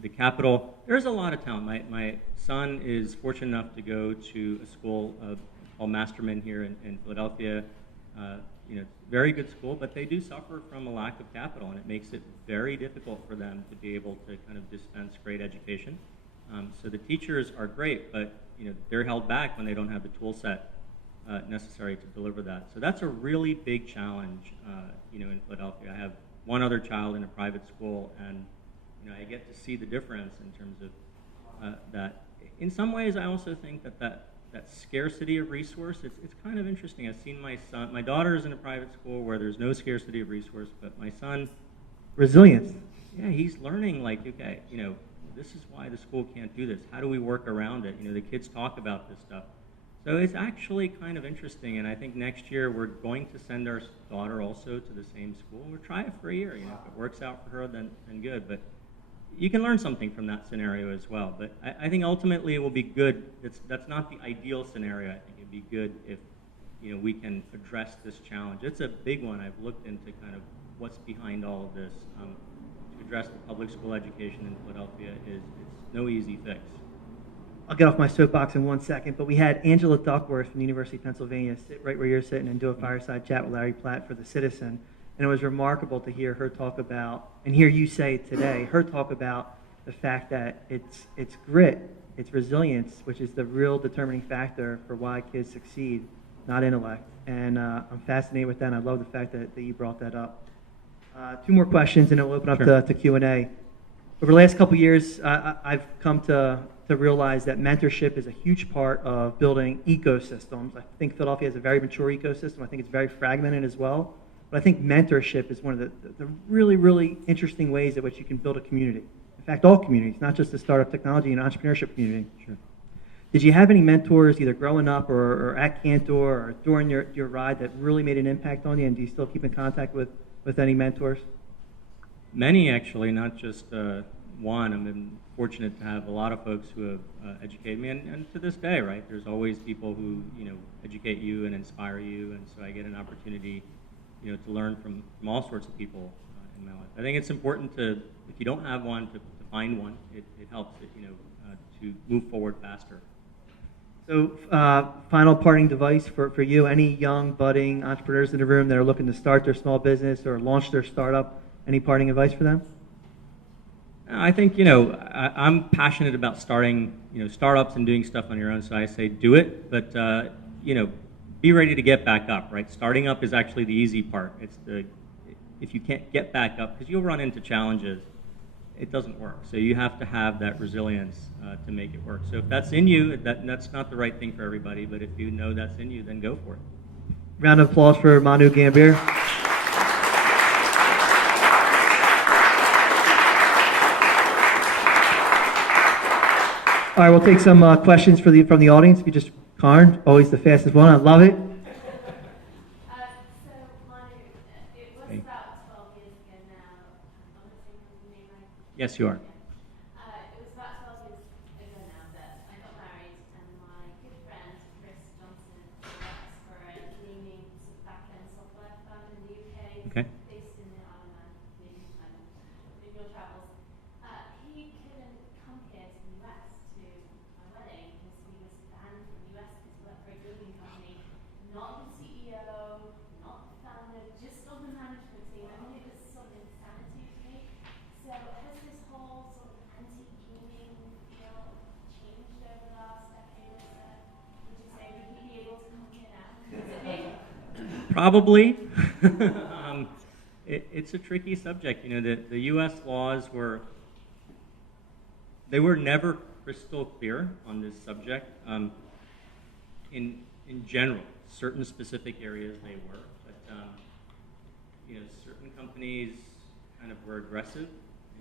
The capital. There's a lot of talent. My son is fortunate enough to go to a school called Masterman here in Philadelphia. Very good school, but they do suffer from a lack of capital, and it makes it very difficult for them to be able to kind of dispense great education. So the teachers are great, but they're held back when they don't have the tool set necessary to deliver that. So that's a really big challenge, in Philadelphia. I have one other child in a private school, and I get to see the difference in terms of that. In some ways, I also think that scarcity of resource, it's kind of interesting. I've seen my daughter is in a private school where there's no scarcity of resource, but my son, resilience. Yeah, he's learning okay, this is why the school can't do this. How do we work around it? The kids talk about this stuff. So it's actually kind of interesting, and I think next year we're going to send our daughter also to the same school. We'll try it for a year. If it works out for her, then good. But you can learn something from that scenario as well. But I think ultimately it will be good. That's not the ideal scenario. I think it'd be good if we can address this challenge. It's a big one. I've looked into kind of what's behind all of this. To address the public school education in Philadelphia it's no easy fix. I'll get off my soapbox in 1 second, but we had Angela Duckworth from the University of Pennsylvania sit right where you're sitting and do a fireside chat with Larry Platt for The Citizen. And it was remarkable to hear her talk about, and hear you say today, her talk about the fact that it's grit, it's resilience, which is the real determining factor for why kids succeed, not intellect. And I'm fascinated with that, and I love the fact that you brought that up. 2 more questions, and then we'll open up to Q&A. Over the last couple of years, I've come to realize that mentorship is a huge part of building ecosystems. I think Philadelphia has a very mature ecosystem. I think it's very fragmented as well. But I think mentorship is one of the really, really interesting ways in which you can build a community. In fact, all communities, not just the startup technology and entrepreneurship community. Sure. Did you have any mentors either growing up or at Cantor or during your ride that really made an impact on you? And do you still keep in contact with any mentors? Many, actually, not just one. I've been fortunate to have a lot of folks who have educated me, and to this day, right, there's always people who, educate you and inspire you, and so I get an opportunity, to learn from all sorts of people in my life. I think it's important to, if you don't have one, to find one. It helps, to move forward faster. So, final parting device for you, any young, budding entrepreneurs in the room that are looking to start their small business or launch their startup, any parting advice for them? I think, I'm passionate about starting, startups and doing stuff on your own, so I say do it, but, be ready to get back up, right? Starting up is actually the easy part. If you can't get back up, because you'll run into challenges, it doesn't work. So you have to have that resilience to make it work. So if that's in you, that's not the right thing for everybody, but if you know that's in you, then go for it. Round of applause for Manu Gambhir. All right, we'll take some questions from the audience. If you just, Karn, always the fastest one. I love it. So, Manu, it was about 12 years ago now. I'm not saying the name right. Yes, you are. It was about 12 years ago now that I got married, and my good friend Chris Johnson works for a gaming back-end software firm in the UK, Okay. based in the Isle of Man, maybe in your travels. He couldn't come here to the US to my wedding because he was banned from the US because he worked for a gaming company, not the CEO, not the founder, just on the management team. I mean, it was sort of insanity to me. So has this whole sort of anti-gaming field changed over the last decade or so? Would you say, would he be able to come here now? Is it me? Probably. It's a tricky subject. The U.S. laws were never crystal clear on this subject. In general, certain specific areas they were, but certain companies kind of were aggressive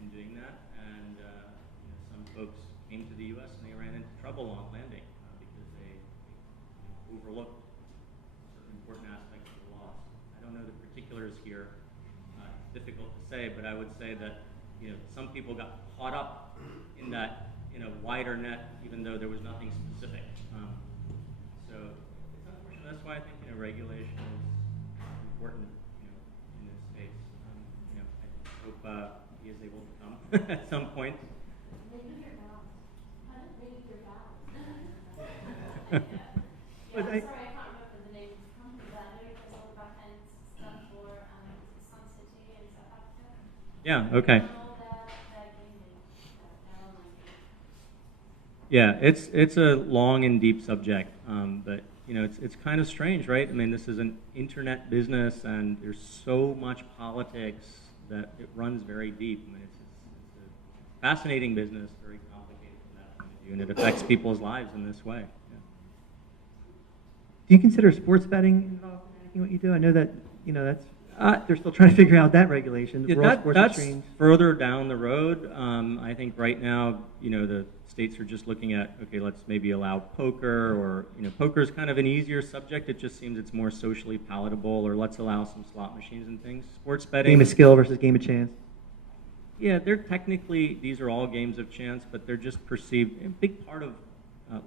in doing that, and some folks came to the U.S. and they ran into trouble on landing because they overlooked certain important aspects of the laws. I don't know the particulars here. It's difficult to say, but I would say that some people got caught up in that wider net, even though there was nothing specific. So it's unfortunate. That's why I think regulation is important in this space. I hope he is able to come at some point. Maybe your vows. Maybe your vows. But Sorry, I can't remember the name of the company, but I know it does all the back-end stuff for Sun City in South Africa. Yeah, okay. And all their gaming, their online gaming. Yeah, it's a long and deep subject, but it's kind of strange, right? I mean, this is an internet business, and there's so much politics that it runs very deep. I mean, it's a fascinating business, very complicated from that point of view, and it affects people's lives in this way. Yeah. Do you consider sports betting involved in anything what you do? I know that that's they're still trying to figure out that regulation. The World Sports That's Exchange. further down the road. I think right now, the states are just looking at, okay, let's maybe allow poker, or poker is kind of an easier subject. It just seems it's more socially palatable. Or let's allow some slot machines and things. Sports betting. Game of skill versus game of chance. Yeah, these are all games of chance, but they're just perceived. A big part of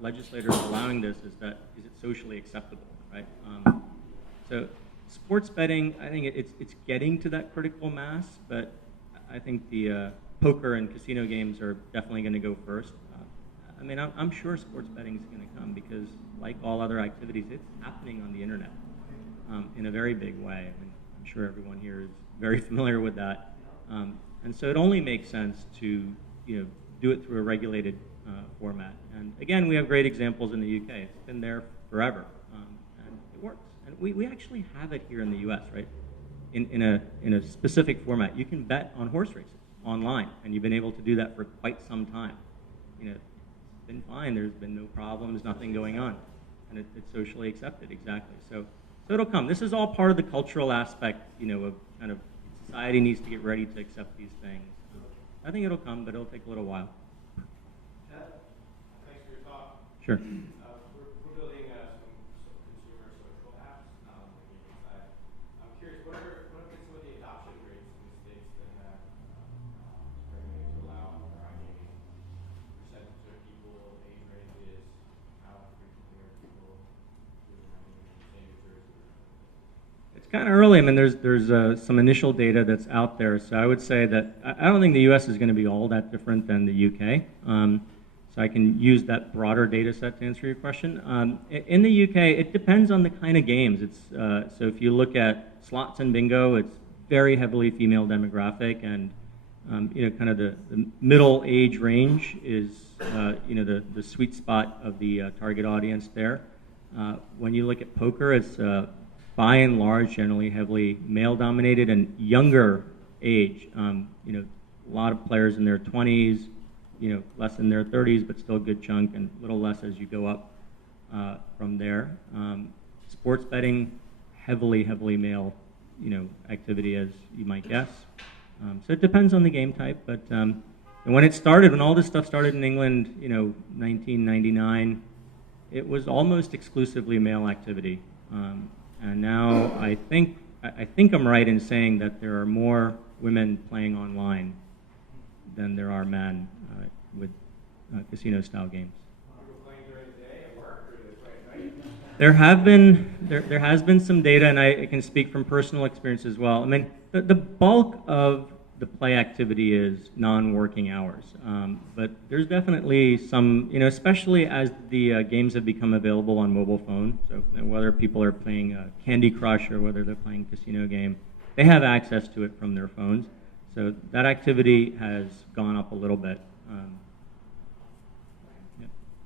legislators allowing this is it socially acceptable? right? So sports betting, I think it's getting to that critical mass, but I think the poker and casino games are definitely going to go first. I mean, I'm sure sports betting is going to come because, like all other activities, it's happening on the internet in a very big way. I mean, I'm sure everyone here is very familiar with that, and so it only makes sense to do it through a regulated format. And again, we have great examples in the UK. It's been there forever, and it works. And we actually have it here in the US, right? In a specific format, you can bet on horse races online, and you've been able to do that for quite some time. It's been fine. There's been no problems, nothing going on, and it's socially accepted. Exactly. So it'll come. This is all part of the cultural aspect, of kind of society needs to get ready to accept these things. I think it'll come, but it'll take a little while. Thanks for your talk. Sure. We're building some consumer social apps on the gaming side. I'm curious, what have been some of the adoption rates in the states that have starting to allow for iGaming? Percentage of people, age ranges, how frequently are people doing iGaming, say New Jersey? It's kind of early. I mean, there's some initial data that's out there. So I would say that I don't think the U.S. is going to be all that different than the U.K. So I can use that broader data set to answer your question. In the U.K., it depends on the kind of games. So if you look at slots and bingo, it's very heavily female demographic, and kind of the middle age range is the sweet spot of the target audience there. When you look at poker, it's by and large, generally heavily male-dominated and younger age. A lot of players in their 20s, less in their 30s, but still a good chunk, and a little less as you go up from there. Sports betting, heavily male, activity, as you might guess. So it depends on the game type, but and when all this stuff started in England, 1999, it was almost exclusively male activity. And now I think I'm right in saying that there are more women playing online than there are men with casino-style games. People playing during the day at work, or do they play at night? There has been some data, and I can speak from personal experience as well. I mean, the bulk of the play activity is non-working hours, but there's definitely some, especially as the games have become available on mobile phone. So whether people are playing Candy Crush or whether they're playing a casino game, they have access to it from their phones. So that activity has gone up a little bit.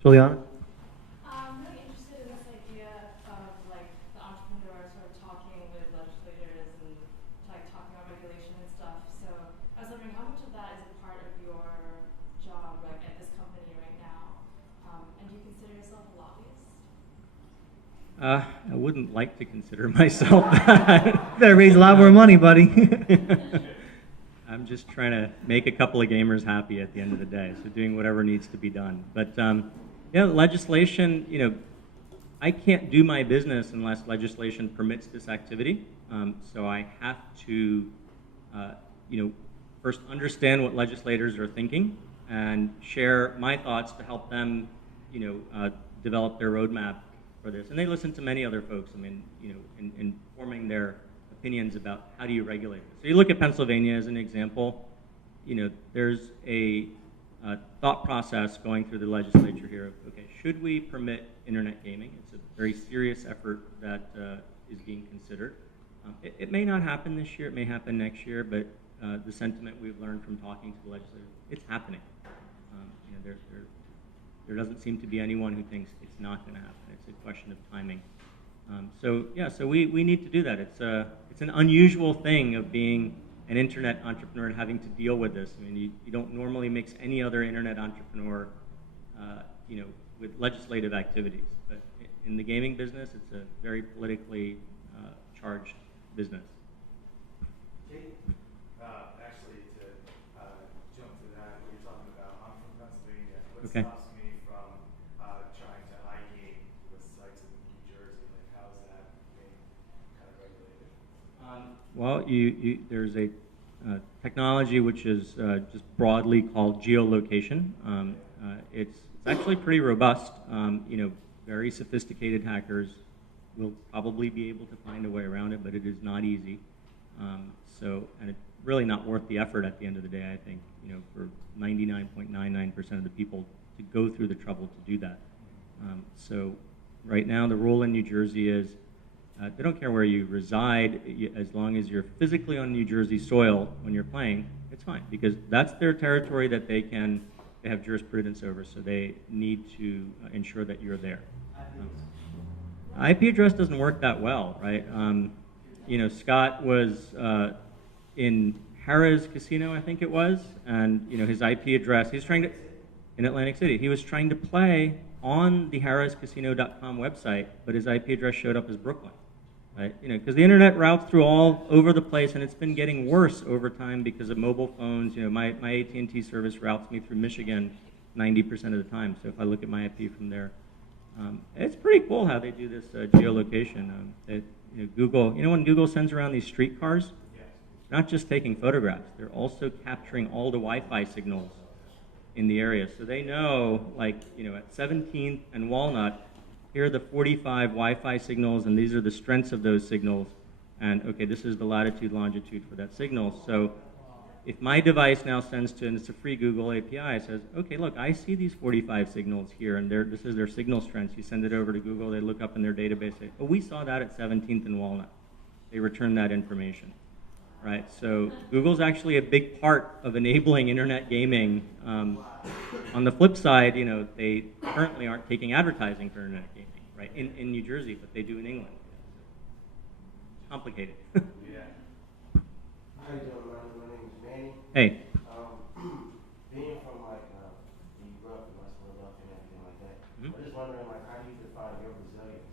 Juliana? I'm really interested in this idea of like the entrepreneur sort of talking with legislators and like talking about regulation and stuff. So I was wondering how much of that is a part of your job, like at this company right now, and do you consider yourself a lobbyist? I wouldn't like to consider myself that. Better raise a lot more money, buddy. I'm just trying to make a couple of gamers happy at the end of the day, so doing whatever needs to be done. But legislation, I can't do my business unless legislation permits this activity. So I have to, first understand what legislators are thinking and share my thoughts to help them, develop their roadmap for this. And they listen to many other folks, in forming their opinions about how do you regulate it. So you look at Pennsylvania as an example, there's a thought process going through the legislature here of, okay, should we permit internet gaming? It's a very serious effort that is being considered. It may not happen this year, it may happen next year, but the sentiment we've learned from talking to the legislature, it's happening. There doesn't seem to be anyone who thinks it's not going to happen. It's a question of timing. So we need to do that. It's an unusual thing of being an internet entrepreneur and having to deal with this. I mean, you don't normally mix any other internet entrepreneur, with legislative activities. But in the gaming business, it's a very politically charged business. Actually, to jump to that, what you're talking about, I'm from Pennsylvania. What Okay. stops me from trying to iGame with sites in New Jersey? Like, how is that being kind of regulated? Well, there's a technology which is just broadly called geolocation. It's actually pretty robust. Very sophisticated hackers we'll probably be able to find a way around it, but it is not easy. And it's really not worth the effort at the end of the day, I think, for 99.99% of the people to go through the trouble to do that. So right now, the rule in New Jersey is they don't care where you reside, as long as you're physically on New Jersey soil when you're playing, it's fine, because that's their territory that they have jurisprudence over, so they need to ensure that you're there. IP address doesn't work that well, right? Scott was in Harrah's Casino, I think it was, and his IP address, he's trying to, in Atlantic City, he was trying to play on the harrahscasino.com website, but his IP address showed up as Brooklyn, right? Because the internet routes through all over the place, and it's been getting worse over time because of mobile phones. My AT&T service routes me through Michigan 90% of the time, so if I look at my IP from there, it's pretty cool how they do this geolocation. Google, when Google sends around these streetcars, they're not just taking photographs, they're also capturing all the Wi-Fi signals in the area. So they know, at 17th and Walnut, here are the 45 Wi-Fi signals, and these are the strengths of those signals. And okay, this is the latitude, longitude for that signal. So if my device now sends to, and it's a free Google API, says, okay, look, I see these 45 signals here, and this is their signal strengths. You send it over to Google, they look up in their database, say, oh, we saw that at 17th and Walnut. They return that information, right? So Google's actually a big part of enabling internet gaming. On the flip side, they currently aren't taking advertising for internet gaming, right, in New Jersey, but they do in England. Complicated. Yeah. How you doing, man? My name is Manny. Hey. Being from you grew up in West Philadelphia and everything like that, Mm-hmm. I'm just wondering, how do you define your resilience?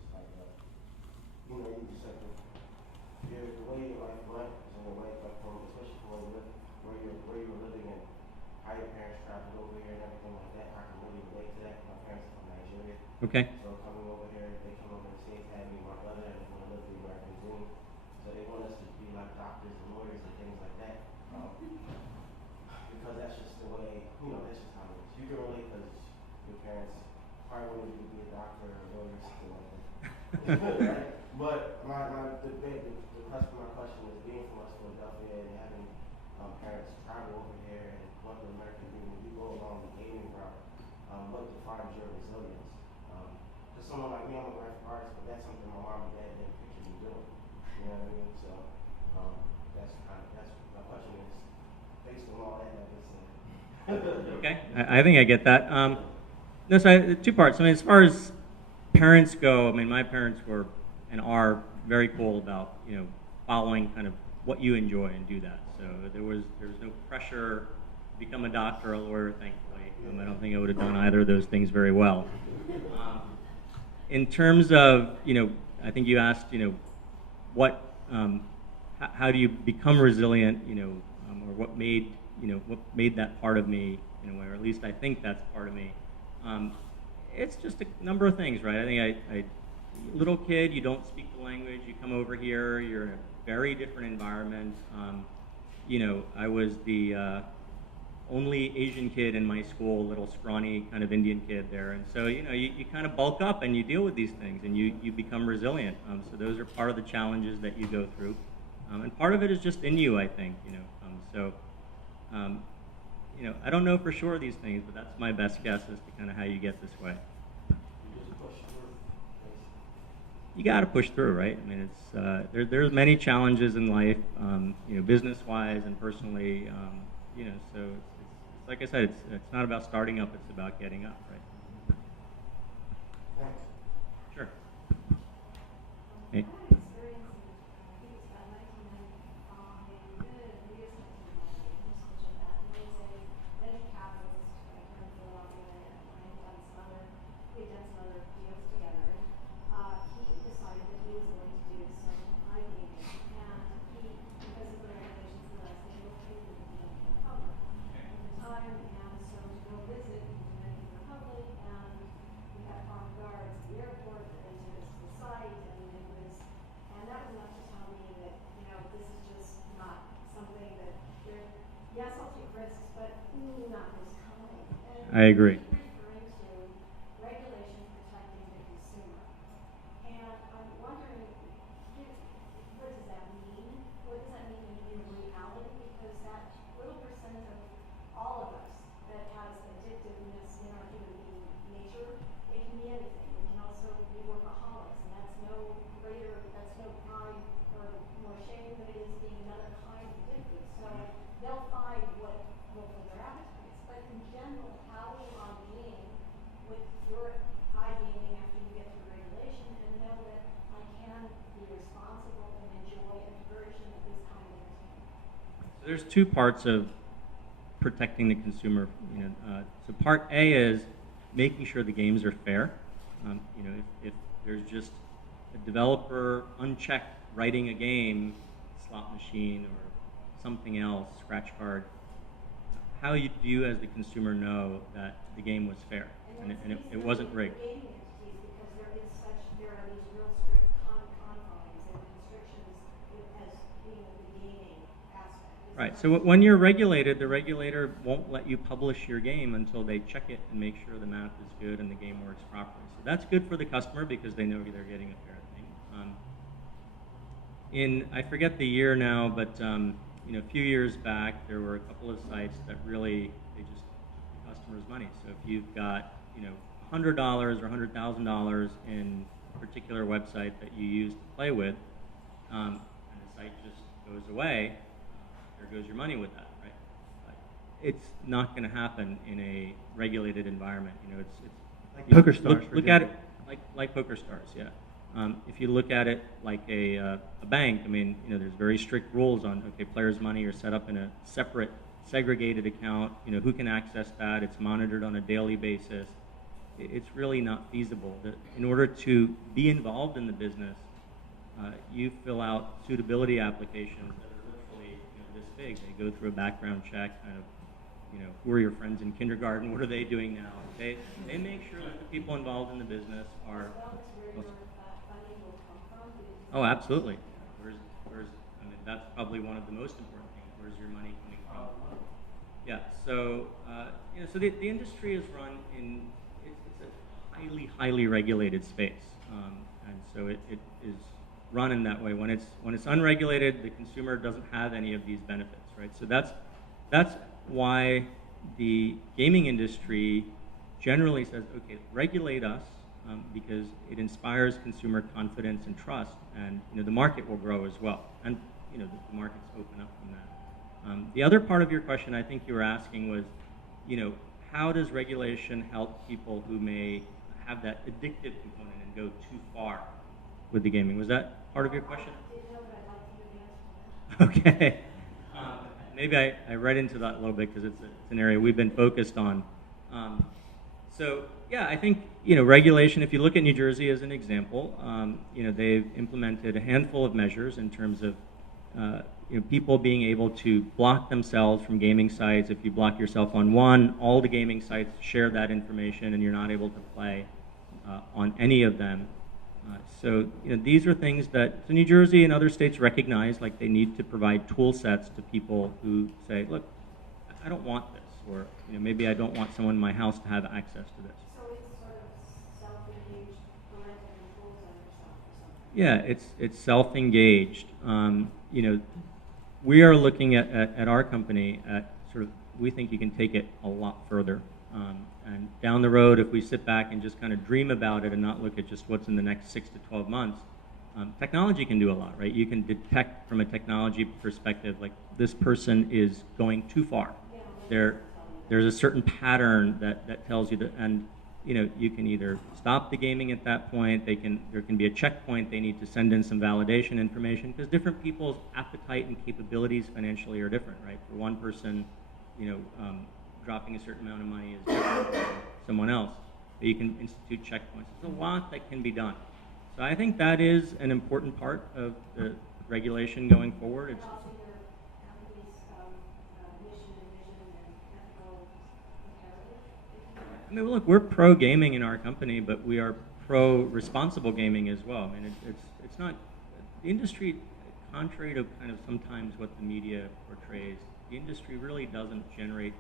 You just like the way your life went, and the way, especially from where you were living and how your parents traveled over here and everything like that. I can really relate to that. My parents are from Nigeria. Okay. So coming over here, they come over the States, had me and my brother, and they want to live the American dream. So they want us to be like doctors and lawyers and things like that. Because that's just the way, that's just how it is. You can relate because your parents probably wanted you to be a doctor or a lawyer or something like that. Right? But the crux of my question is being from West Philadelphia and having parents travel over here and want the American dream, when you go along the gaming route, what defines your resilience? Because someone like me, I'm a graphic artist, but that's something my mom and dad didn't picture me doing. You know what I mean? So that's my question is based on all that I've been saying. Okay, I think I get that. No, so two parts. I mean, as far as parents go, my parents were and are very cool about following kind of what you enjoy and do that. So there was no pressure to become a doctor or a lawyer, thankfully. I don't think I would have done either of those things very well. In terms of I think you asked what how do you become resilient, or what made that part of me, or at least I think that's part of me. It's just a number of things, right? I think I little kid, you don't speak the language, you come over here, you're in a very different environment. I was the only Asian kid in my school, little scrawny kind of Indian kid there, and so you kind of bulk up and you deal with these things and you become resilient. So those are part of the challenges that you go through, and part of it is just in you, I think. I don't know for sure these things, but that's my best guess as to kind of how you get this way. You got to push through, right? I mean, it's there's many challenges in life, business-wise and personally. So it's like I said, it's not about starting up; it's about getting up, right? Thanks. Sure. I Hey. had an experience in, I think it's about 1995, such as that. And there was a venture capitalist here in Philadelphia, and I had done some other, we had done some other deals together. He decided that he was going to do some iGaming, and he, because of the regulations in the last they were free to be public at the time, and so to go visit the Dominican Republic, and we had armed guards at the airport that they took us to the site, and that was enough to tell me that, this is just not something that yes, I'll take risks, but not this kind. And I agree. he referring to regulation protecting the consumer. And I'm wondering there's two parts of protecting the consumer. So part A is making sure the games are fair. If there's just a developer unchecked writing a game, slot machine or something else, scratch card, how do you as the consumer know that the game was fair and it wasn't rigged? Gaming entities, because there are these real strict confines and restrictions as being the gaming aspect. Right. So when you're regulated, the regulator won't let you publish your game until they check it and make sure the math is good and the game works properly. So that's good for the customer because they know they're getting a fair thing. I forget the year now, but a few years back, there were a couple of sites that really they just took the customer's money. So if you've got $100 or $100,000 in a particular website that you use to play with, and the site just goes away, there goes your money with that, right? But it's not going to happen in a regulated environment. It's Like Poker Stars, for Look at it example. like Poker Stars, yeah. If you look at it like a bank, there's very strict rules on, okay, players' money are set up in a separate, segregated account. Who can access that? It's monitored on a daily basis. It's really not feasible. In order to be involved in the business, you fill out suitability applications that are literally this big. They go through a background check, kind of, who are your friends in kindergarten? What are they doing now? They make sure that the people involved in the business are. Oh, absolutely. That's probably one of the most important things. Where's your money coming from? Yeah. So so the industry is run in it's a highly regulated space, and so it is run in that way. When it's unregulated, the consumer doesn't have any of these benefits, right? So that's why the gaming industry generally says, okay, regulate us. Because it inspires consumer confidence and trust, and the market will grow as well, and the markets open up from that. The other part of your question, I think you were asking, was, how does regulation help people who may have that addictive component and go too far with the gaming? Was that part of your question? Okay. Maybe I read into that a little bit because it's an area we've been focused on. So yeah, I think regulation. If you look at New Jersey as an example, they've implemented a handful of measures in terms of people being able to block themselves from gaming sites. If you block yourself on one, all the gaming sites share that information, and you're not able to play on any of them. So these are things that New Jersey and other states recognize, like they need to provide tool sets to people who say, look, I don't want this. Or maybe I don't want someone in my house to have access to this. So it's sort of self-engaged parental controls on yourself or something. Yeah, it's self-engaged. We are looking at our company at sort of, we think you can take it a lot further. And down the road, if we sit back and just kind of dream about it and not look at just what's in the next 6 to 12 months, technology can do a lot, right? You can detect from a technology perspective, like this person is going too far. There's a certain pattern that tells you that, and you can either stop the gaming at that point. There can be a checkpoint. They need to send in some validation information because different people's appetite and capabilities financially are different, right? For one person, dropping a certain amount of money is different than someone else. But you can institute checkpoints. There's a lot that can be done. So I think that is an important part of the regulation going forward. It's look, we're pro gaming in our company, but we are pro responsible gaming as well. It's not the industry, contrary to kind of sometimes what the media portrays. The industry really doesn't generate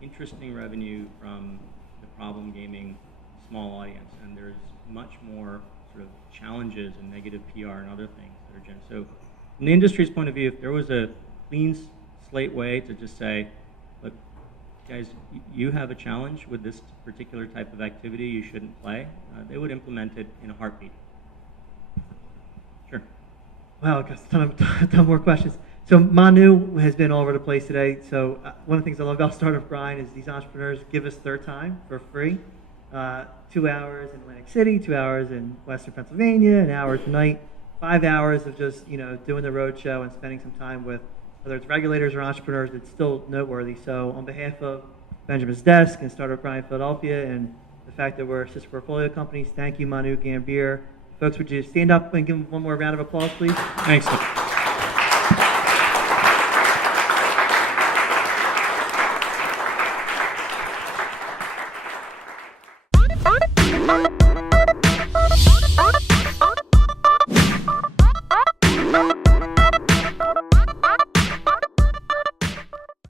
interesting revenue from the problem gaming small audience, and there's much more sort of challenges and negative PR and other things that are generated. So, from the industry's point of view, if there was a clean slate way to just say, look, guys, you have a challenge with this particular type of activity, you shouldn't play, they would implement it in a heartbeat. Sure. Wow, I've got a ton more questions. So Manu has been all over the place today. So one of the things I love about Startup Grind is these entrepreneurs give us their time for free. 2 hours in Atlantic City, 2 hours in Western Pennsylvania, an hour tonight, 5 hours of just doing the road show and spending some time with whether it's regulators or entrepreneurs, it's still noteworthy. So on behalf of Benjamin's Desk and Startup Grind Philadelphia and the fact that we're sister portfolio companies, thank you, Manu Gambhir. Folks, would you stand up and give him one more round of applause, please? Thanks.